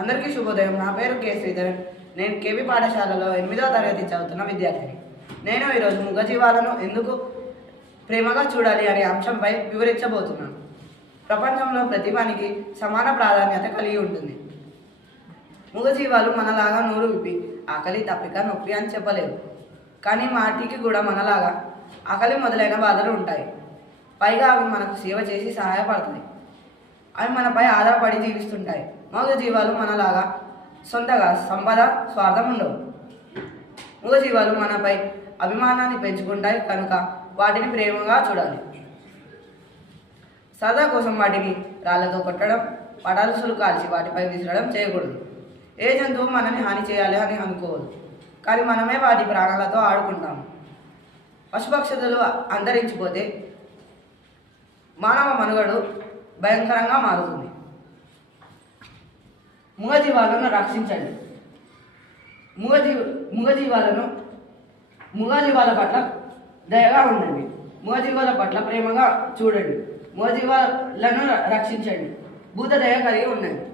అందరికీ శుభోదయం. నా పేరు కె శ్రీధర్. నేను కేబీ పాఠశాలలో 8వ తరగతి చదువుతున్న విద్యార్థిని. నేను ఈరోజు మూగజీవాలను ఎందుకు ప్రేమగా చూడాలి అనే అంశంపై వివరించబోతున్నాను. ప్రపంచంలో ప్రతి పనికి సమాన ప్రాధాన్యత కలిగి ఉంటుంది. మూగజీవాలు మనలాగా నోరు విప్పి ఆకలి, తప్పిక, నొప్పి అని చెప్పలేవు. కానీ వాటికి కూడా మనలాగా ఆకలి మొదలైన బాధలు ఉంటాయి. పైగా అవి మనకు సేవ చేసి సహాయపడతాయి. అవి మనపై ఆధారపడి జీవిస్తుంటాయి. మూగజీవాలు మనలాగా సొంతగా సంపద, స్వార్థం ఉండవు. మూగజీవాలు మనపై అభిమానాన్ని పెంచుకుంటాయి కనుక వాటిని ప్రేమగా చూడాలి. సరదా కోసం వాటిని రాళ్లతో కొట్టడం, పటాసులు కాల్చి వాటిపై విసరడం చేయకూడదు. ఏ జంతువు మనని హాని చేయాలి అని అనుకోవద్దు. కానీ మనమే వాటి ప్రాణాలతో ఆడుకుంటాము. పశుపక్షులు అంతరించిపోతే మానవ మనుగడు భయంకరంగా మారుతుంది. మూగజీవాలను రక్షించండి. మూగజీవాల పట్ల దయగా ఉండండి. మూగజీవాల పట్ల ప్రేమగా చూడండి. మూగజీవాలను రక్షించండి. భూత దయ కలిగి ఉండండి.